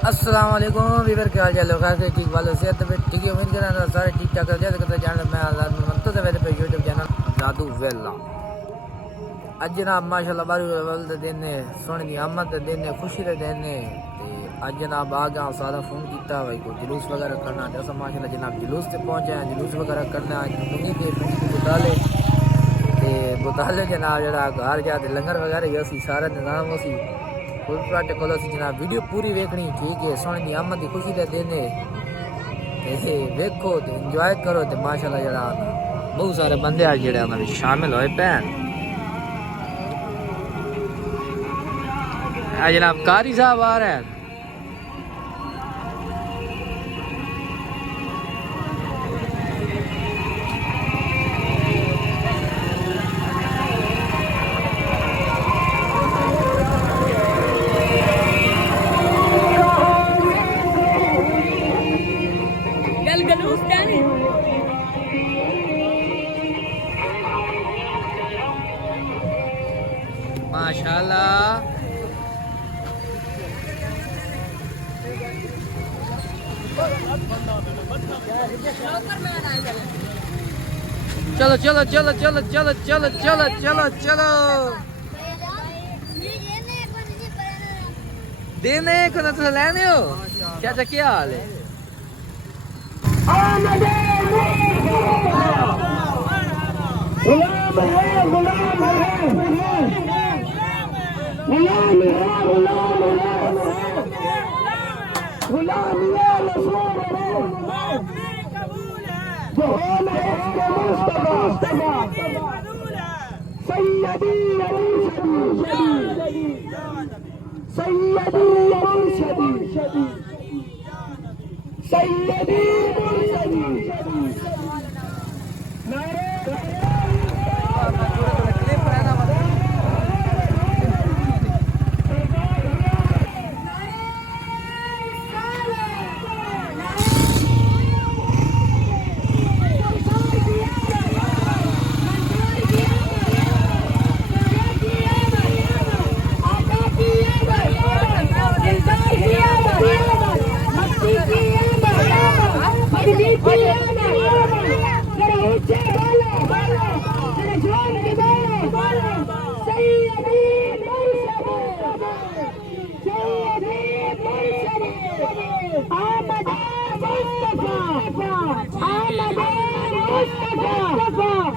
अस्सलाम वालेकुम वीवर क्या हाल चाल है ठीक वालों से तो ठीक है उम्मीद करना सारे ठीक ठाक कर करते जान मैं आजाद मनतो से मेरे पे यूट्यूब चैनल जादू वेला अज जनाब माशाल्लाह बारू वल दे दिन ने सोने दी आमद दे दिन ने खुशी दे दिन ने ते अज जनाब आ गया सारा फोन कीता भाई को जुलूस वगैरह करना ते अस माशाल्लाह जनाब जुलूस ते पहुंचे हैं जुलूस वगैरह करना मुनी के बुताले ते बुताले जनाब जड़ा घर जाते लंगर वगैरह योसी सारा निजाम होसी फुल को जनाब वीडियो पूरी वेखनी ठीक है सोने की आमद की खुशी दे देने वेखो तो इंजॉय करो तो माशाल्लाह जरा बहुत सारे बंदे आज जड़े शामिल होए पैन जनाब कारी साहब आ रहे हैं माशाल्लाह चलो चलो चलो चलो चलो चलो चलो चलो चलो देने को ना तो लेने हो क्या क्या हाल है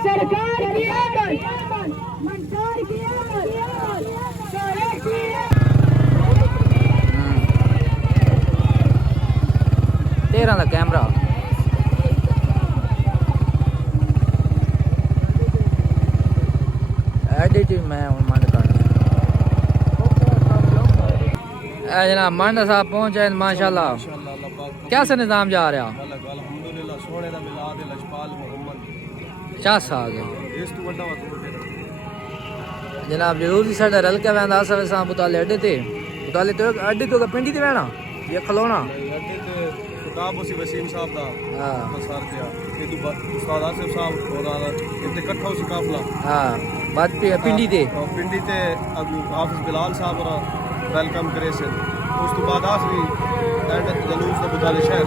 सरकार की मंकार की 13 ਦਾ कैमरा एडिटिंग मैं मन कर जनाब मंड साहब पहुंचे माशाल्लाह कैसा निजाम जा रहा क्या साग जनाब जरूर ही साढ़ा रल के वैंदा साहब बुताले अड्डे ते अड्डे तो पिंडी ते वैना ये खलोना किताब उसी वसीम साहब दा सर ते ये तो उस्ताद आसिफ साहब और इनते इकट्ठा उसी काफला हां बात पिंडी ते अबू हाफिज बिलाल साहब और वेलकम करे से उस तो बाद आखिरी एंड जलूस दा बुताले शहर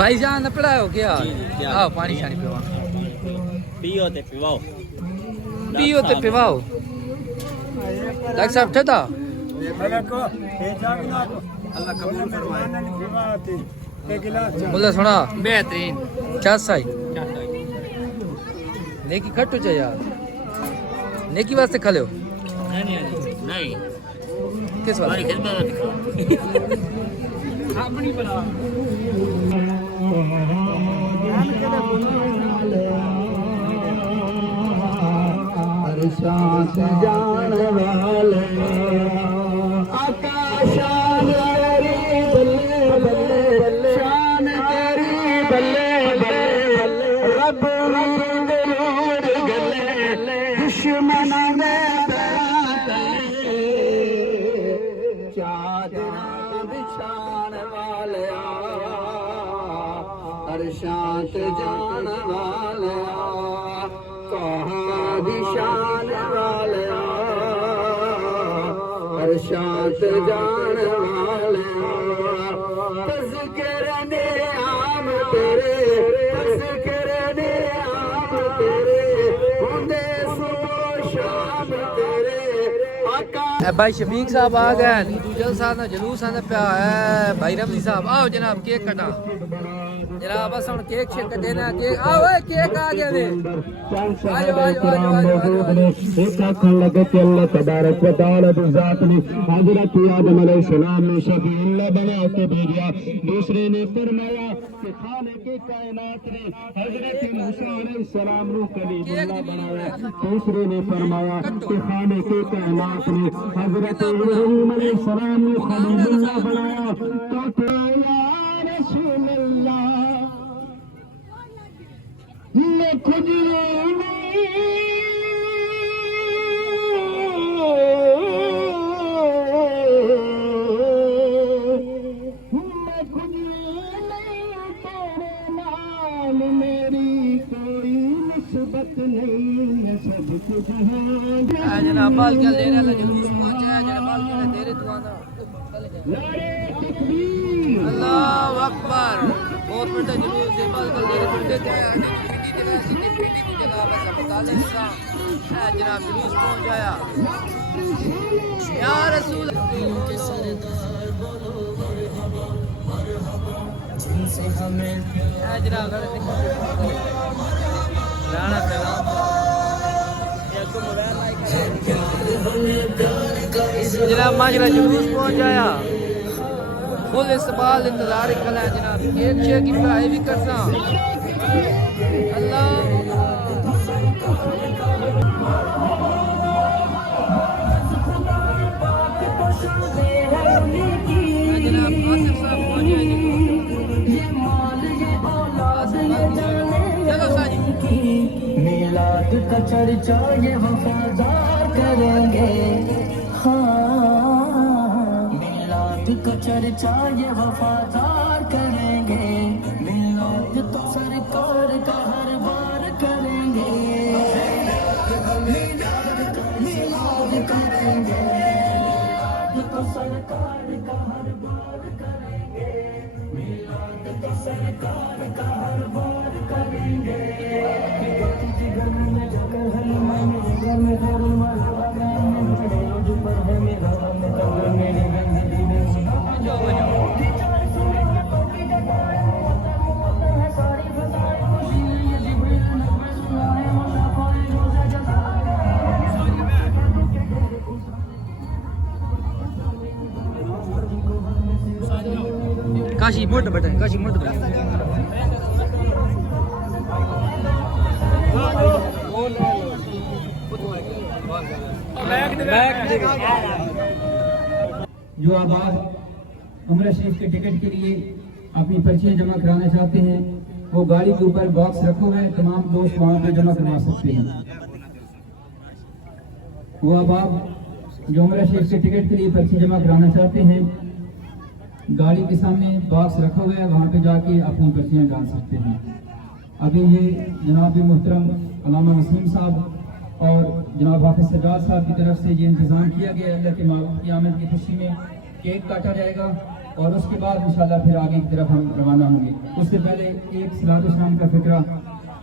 भाईजान न पढ़ाओ क्या आओ पानी शानी पिवा पियो ते पिवाओ डॉक्टर साहब ठता अल्लाह कबूल फरमाए मुल्ला सुना बेहतरीन क्या सही नेकी खट्टू च यार नेकी वास्ते खले हो नहीं किस हमारी वास्ते खिदमत अपनी बना शांत जान वाले आकाशान तेरी बल्ले बल्ले शान तेरी बल्ले बल्ले रब रब रोड गले दुश्मन में चादरा बिछान वाले हर शांत जान वाले कहाँ दिशान वाले हर शांत जान वाले तज़किरने आम तेरे तज़किरने आम तेरे होंदे सुबह शाम तेरे आका भाई शफीक साहब आ गए दूजल साहब ना जुलूस आंदा पिया है भाई रमजी साहब आओ जनाब केक कटा जनाब बस हम केक शेक देना केक आओ ए केक आ गया ने लगे कि अल्लाह तबारक व तआला की जात ने हजरत आदम अलैहिस्सलाम ने शफीउल्लाह बना के भेजा दूसरे ने फरमाया कि खाने के कायनात ने हजरत मूसा अलैहिस्सलाम को कलीमुल्लाह बनाया तीसरे ने फरमाया कि खाने के कायनात ने हजरत इब्राहीम अलैहिस्सलाम को खलीलुल्लाह बनाया तो या रसूल अल्लाह मैं खुद जनाब बाल क्या ले रहा है जुलूस पहुंचा है जनाब बाल क्या दे रहे दुआना अल्लाह अकबर बहुत बड़ा जुलूस है बाल क्या दे रहे बंदे क्या है जनाब जुलूस पहुंच गया या रसूल जनाब राणा पैगाम जनाब माजरा जुलूस पहुंच जाया फुल इस्तकबाल इंतजार कला जनाब केक शेक की पढ़ाई भी करता अल्लाह जनाब आसिफ साहब पहुंच जाए चलो साजी मिलाद का चर्चा ये वफादार करेंगे हाँ मिलाद का चर्चा ये वफादार करेंगे मिलाद तो सरकार का हर बार करेंगे मिलाद करेंगे तो सरकार का हर बार करेंगे मिलाद तो सरकार का हर बार करेंगे काशी मोट बटन काशी मोट बटन जो आबाद उम्र शरीफ के टिकट के लिए अपनी पर्चियां जमा कराना चाहते हैं वो गाड़ी के ऊपर बॉक्स रखे हुए हैं तमाम दोस्त वहाँ पे जमा करवा सकते हैं। वो आबाद जो उम्र शरीफ के टिकट के लिए पर्ची जमा कराना चाहते हैं गाड़ी के सामने बॉक्स रखा हुआ है वहाँ पे जाके अपनी पर्चियां डाल सकते हैं। अभी ये जनाब मुहतरम अल्लामा वसीम साहब और जनाब हाफिज सज्जाद साहब की तरफ से ये इंतज़ाम किया गया अल्लाह के महबूब की आमद की खुशी में केक काटा जाएगा और उसके बाद इंशाल्लाह फिर आगे की तरफ हम रवाना होंगे। उससे पहले एक सलात व सलाम का फिक्रा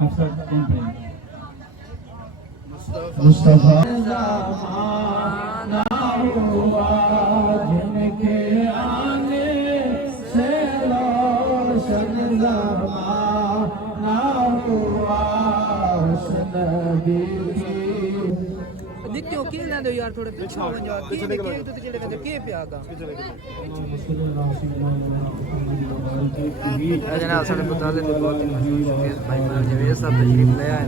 अफसर कौन पढ़ेंगे? मुस्तफा ज़माना हुआ जिनके आने से रोशन ज़माना हुआ उस नबी की। दिखते हो कि ना दो यार थोड़े पीछे बन जाओ कि के तो चले गए के पे आगा जनाब सारे मुताले में बहुत ही मशहूर भाई जवेद साहब तशरीफ ले आए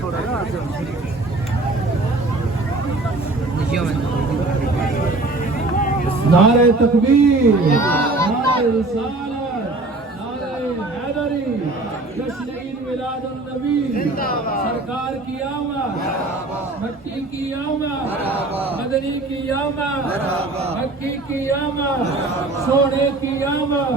थोड़ा ना निशियों में नारे तकबीर, नारे रिसालत, नारे हैदरी, जश्न ईद मिलादुन नबी, सरकार की आमद, मक्की की आमद, मदनी की आमद, मक्की की आमद, सोने की आमद।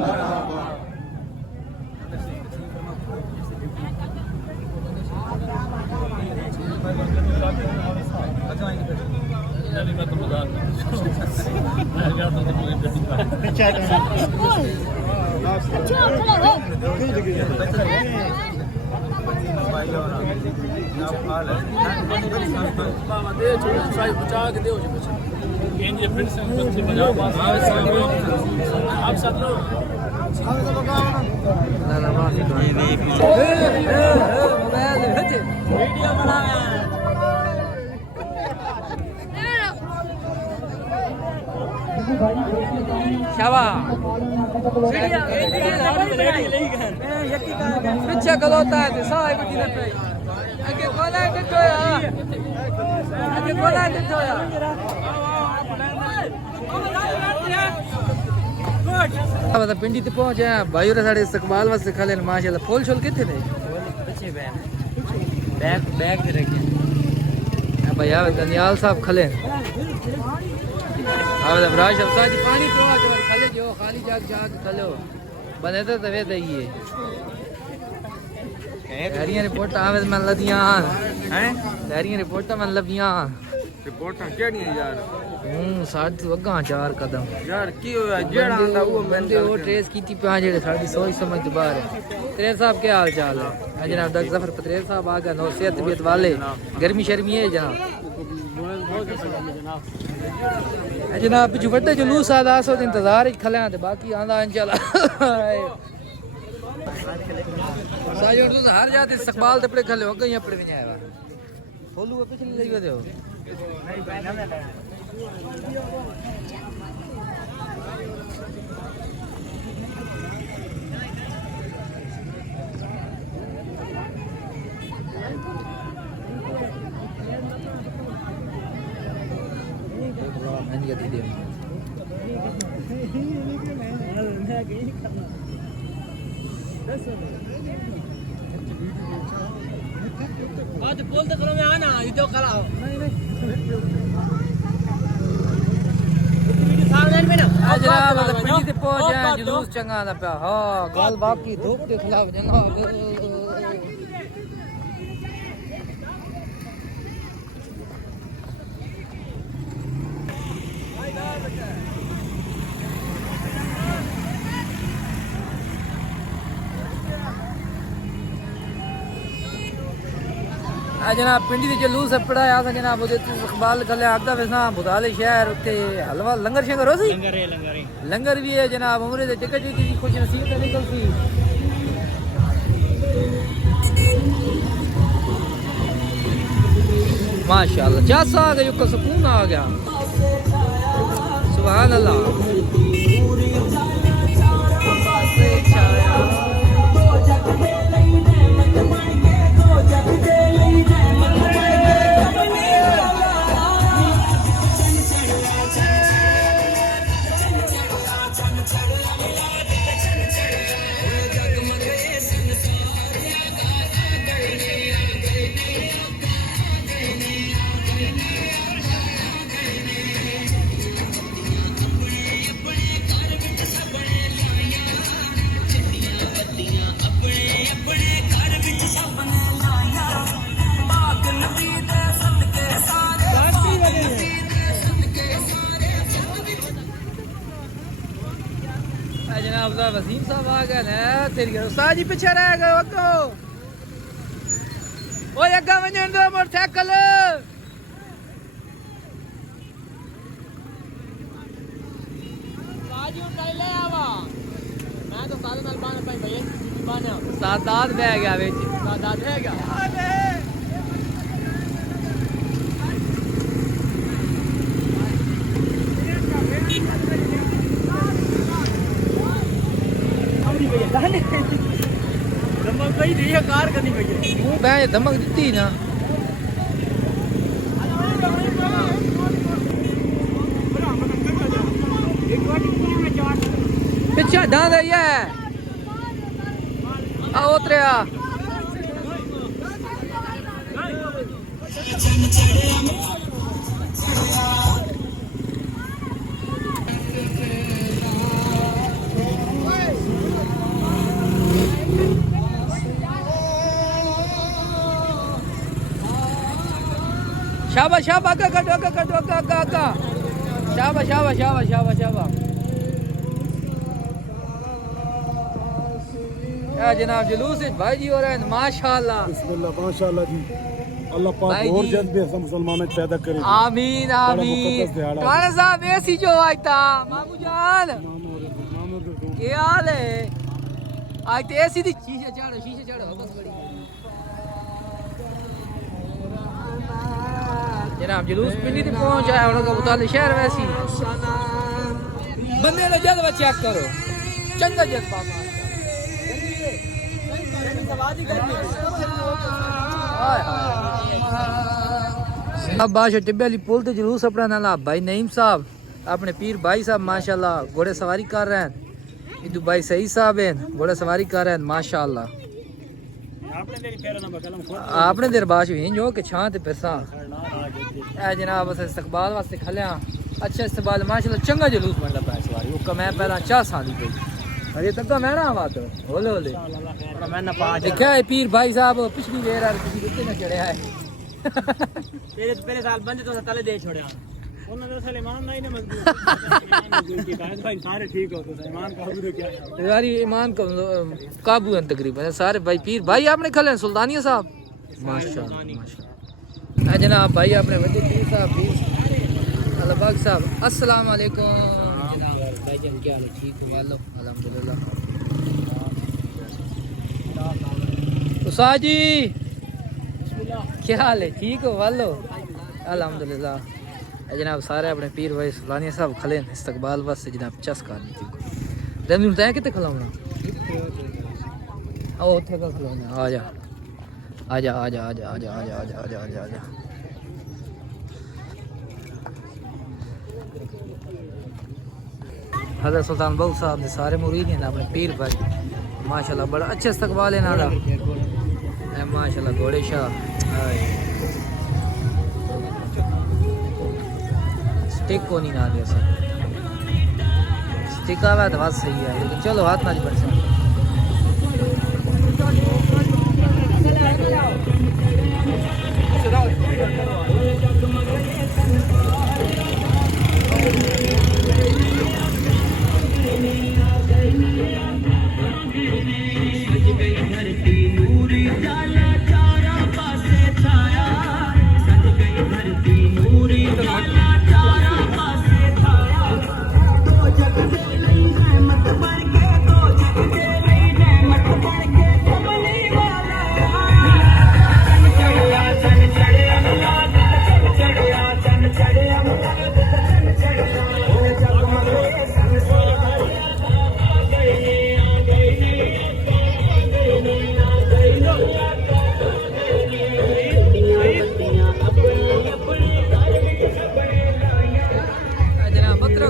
वीडियो बना पीछे गलोता है साहब की तरफ आगे बोला देखो यार आगे बोला देखो यार अब तो पिंडी ते पहुंचे भाई और साडे इस्तकबाल वास्ते खले माशाल्लाह फूल शोल किथे ने पीछे बैग बैग दे रखे भाई यार दनियाल साहब खले अब अबराज अफसा जी पानी पियो जो खले जो खाली जाग जाग खलो बने तो तवे दईए तेरियां रिपोर्ट आवे मन लदियां हैं तेरियां रिपोर्ट मन लबियां रिपोर्ट केड़ी यार साढ़े तो अगा 4 कदम यार की होया जेड़ा आंदा वो बंदे वो ट्रेस कीती पे जेड़े साडी सोच समझ तो बाहर है त्रेर साहब क्या हाल चाल है जनाब डॉक्टर जफर पत्रेर साहब आ गए नो सेहत तबीयत वाले गर्मी शर्मी है जनाब जनाब पिछू बड़े जुलूस आ दासो इंतजार ही खले ते बाकी आंदा इंशाल्लाह साजो तू हर जाते इस्तकबाल ते पड़े खले हो गई पड़े विच आया खोलू पिछले लई दे नहीं बहना में आज बोल तो करो मैं आना वीडियो करा जनाब पिंडी ते पहुंच जाए जुलूस चंगा दा पिया हां गल बाकी धूप के खिलाफ जनाब जनाब पिंडी दे जुलूस पढ़ाया था जनाब उदे इकबाल कले आदा वैसा बुदाले शहर उते हलवा लंगर शंगर हो सी लंगर भी है जनाब उमरे दे टिकट की खुश नसीब ते निकल सी माशाल्लाह जैसा आ गया को सुकून आ गया सुभान अल्लाह जनाब साहब वसीम साहब आ गए ना तेरी उस्ताद जी पीछे रह गए अगो ओए अग्गा वजन दो मोटरसाइकिल बाजू ले आवा मैं तो साल नाल बाण पाई भई बाणा सादात बह गया विच दादा रह गया धमक गई दी है कार करनी गई मैं धमक दी ना पीछे डाल रही है आ उतरिया शाबाश शाबाश का शाबाश शाबाश शाबाश शाबाश शाबाश या जनाब जुलूस भाई जी हो रहे हैं माशाल्लाह बिस्मिल्लाह माशाल्लाह जी अल्लाह पाक भाई और जी। जल्द भी हम मुसलमानों को पैदा करे आमीन आमीन तुम्हारे साहब ऐसी जो आयता मामू जान क्या हाल है आज तो ऐसी दी शीशे चढ़ो बस बड़ी जनाब जुलूस पिंडी तक पहुंच आया उनका मुतालिक शहर वैसी बंदे ने जल्द चेक करो चंगा जज्बा अब बादशाह टिब्बे वाली पुल ते जुलूस अपना नाला भाई नईम साहब अपने पीर भाई साहब माशाल्लाह घोड़े सवारी कर रहे हैं इदू भाई सही साहब हैं घोड़े सवारी कर रहे हैं माशाल्लाह आपने देर बाश हुई जो कि छां ते पैसा ए जनाब बस इस्तकबाल वास्ते खलिया अच्छा इस्तकबाल माशाल्लाह चंगा जुलूस बनदा पाया सवारी वो मैं पहला चाह साली पई अरे तक मैं ना बात होले होले मैं ना पा देखा है पीर भाई साहब पिछली वेर आ किसी कुत्ते ने चढ़या है पहले साल बंदे तो तले दे छोड़या उन्होंने तो सलेमान नहीं ने मजबूत की भाई सारे ठीक हो तो सलेमान काबू तो क्या है यार ईमान काबू है तकरीबन सारे भाई पीर भाई आपने खले सुल्तानिया साहब माशाल्लाह माशाल्लाह जनाब भाई आपने वजी पीर साहब पीर अलबाग साहब अस्सलाम वालेकुम जनाब भाई जान क्या हाल है ठीक हो वालो अल्हम्दुलिल्लाह उस्ताद जी क्या हाल है ठीक हो वालो अल्हम्दुलिल्लाह जनाब सारे अपने पीर भाई सुल्तानिया साहब खले इस्तकबाल वास्ते जनाब चस्का दी रंजू तय कितने खिलाना आओ उठे का खिलाना आजा आजा आजा आजा आजा आजा आजा आजा आजा आजा हज़रत सुल्तान बहु साहब ने सारे मुरीद हैं अपने पीर भाई माशाल्लाह बड़ा अच्छा इस्तकबाल है नाला माशाल्लाह घोड़े शाह स्टिक को नहीं ना दे सर स्टिक आवा तो बात सही है लेकिन चलो हाथ ना बढ़ सकते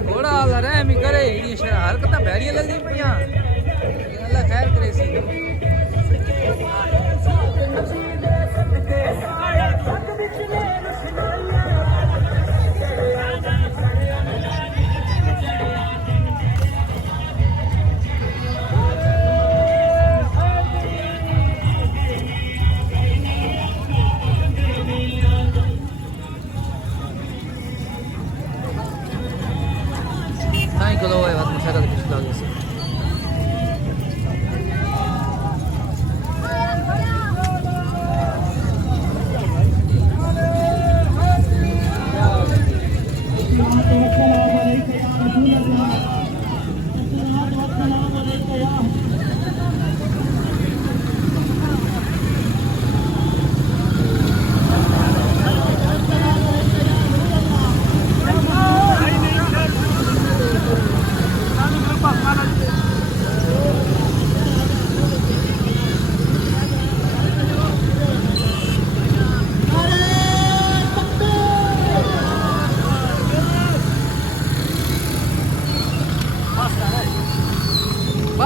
घोड़ा वाला रहमी करे ये हरकत भैड़ियां लगदी पईयां अल्लाह खैर करे सी Thank you, Lord.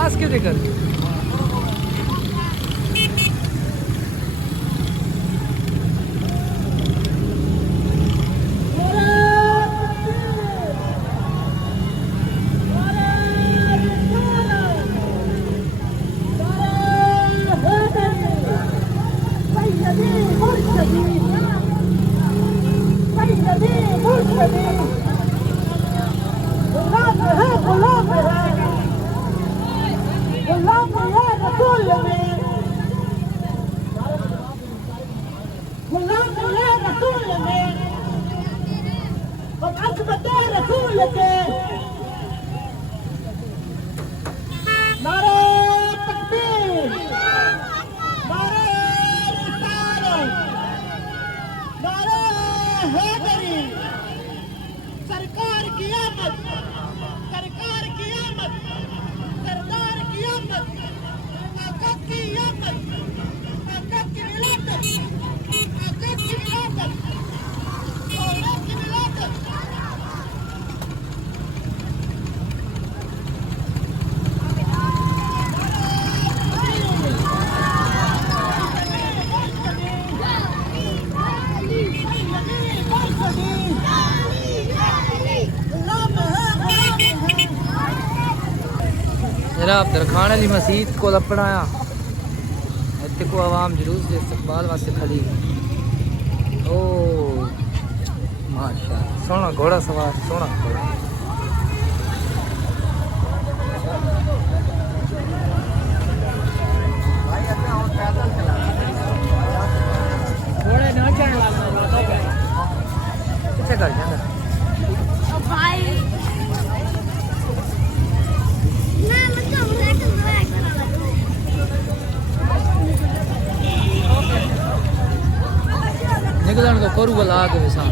पास क्यों देकर सरकार की आमद, सरकार की आमद, सरदार की आमद, आका की आमद, आका की विलादत, आका की विलादत, औलाद की विलादत। जनाब दरखान अली मसीद को अपना इतने को आवाम जुलूस के इस्तकबाल वास्ते खड़ी ओ माशा सोना घोड़ा सवार सोना घोड़ा घोड़े ना चढ़ लागना पीछे कर जाना निकलन को करू वाला आगे वैसा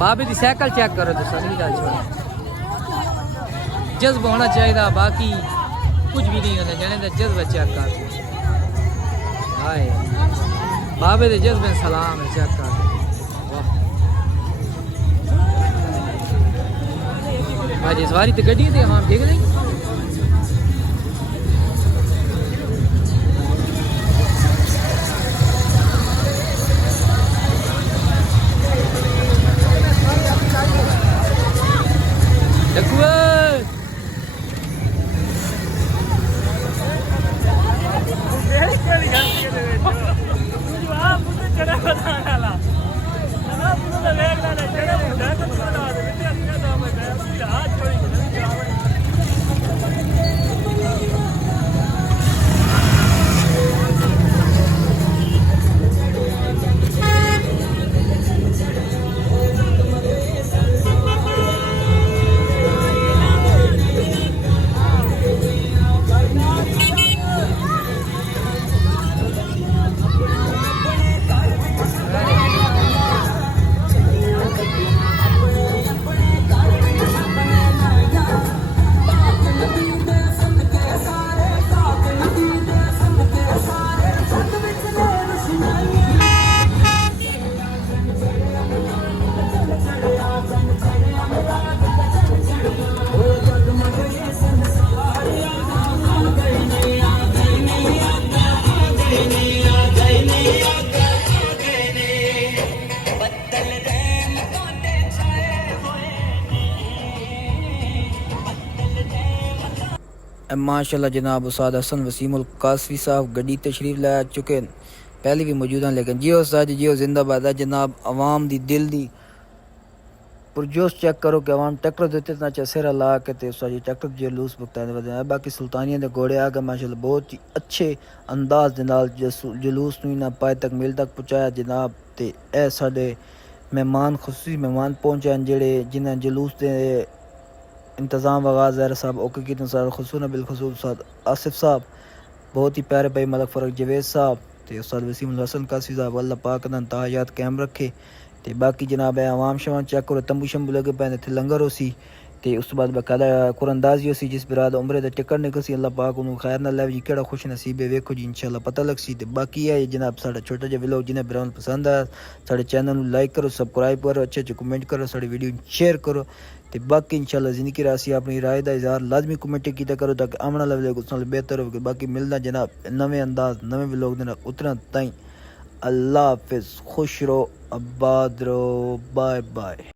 बाबे दी साइकिल चेक करो तो सही गल छोड़ जज्बा होना चाहिए बाकी कुछ भी नहीं होता जाने का जज्बा चेक कर हाय बाबे दे जज्बे सलाम है चेक कर वाह आज इस बारी तो गड्डी थी हम देख रहे माशाल्लाह जनाब उस्ताद हसन वसीमुल कासवी साहब गड्डी तशरीफ ला चुके पहले भी मौजूद हैं लेकिन जियो उस्ताद जियो जिंदाबाद है जनाब आवाम दी दिल दी पुरजोश चेक करो कि आवाम ट्रैक्टर देते ना चेहरा ला के ते उस्ताद ट्रैक्टर जुलूस भुगताने वाले बाकी सुल्तानिया दे घोड़े आ गए माशाल्लाह बहुत ही अच्छे अंदाज दे नाल जुलूस नूं ना पाए तक मिल तक पहुंचाया जनाब ते ए साडे मेहमान खुसूसी मेहमान पहुंचे जेड़े जिन्हां जुलूस दे इंतज़ाम वगाज़ ज़हर साहब ओके की नुसार खसूस बिलखसूस उस्ताद आसिफ साहब बहुत ही प्यारे भाई मलक फ़रक जवेद साहब ते उस्ताद वसीम हसन कासवी साहब अल्लाह पाक दा तायात कायम रखे ते बाकी जनाब है आवाम शवाम चेक करो तंबू शंबू लगे पे थे लंगर हो सी ਤੇ ਉਸ ਤੋਂ ਬਾਅਦ ਬਕਾਇਦਾ ਕੁਰਅੰਦਾਜ਼ੀ ਹੋਸੀ ਜਿਸ ਬਰਾਦ ਉਮਰੇ ਦਾ ਟਿਕਟ ਨਿਕਲ ਸੀ ਅੱਲਾਹ ਪਾਕ ਉਹਨੂੰ ਖੈਰ ਨਾਲ ਲੈ ਜੀ ਕਿਹੜਾ ਖੁਸ਼ ਨਸੀਬ ਹੈ ਵੇਖੋ ਜੀ ਇਨਸ਼ਾਅੱਲਾ ਪਤਾ ਲੱਗ ਸੀ ਤੇ ਬਾਕੀ ਹੈ ਜਨਾਬ ਸਾਡਾ ਛੋਟਾ ਜਿਹਾ ਵਲੌਗ ਜਿਹਨੇ ਬਰਾਨ ਪਸੰਦ ਆਇਆ ਸਾਡੇ ਚੈਨਲ ਨੂੰ ਲਾਈਕ ਕਰੋ ਸਬਸਕ੍ਰਾਈਬ ਕਰੋ अच्छे कमेंट करो साड़ी वीडियो शेयर करो तो बाकी इंशाल्लाह जिंदगी रासी अपनी राय का इजहार लाजमी कमेंट किया करो ताकि आने वाला व्लॉग उस नाल बेहतर हो बाकी मिलना जनाब नवे अंदाज नवे व्लॉग दे नाल उतना ताई अल्लाह हाफिज खुश रहो आबाद रहो बाय बाय।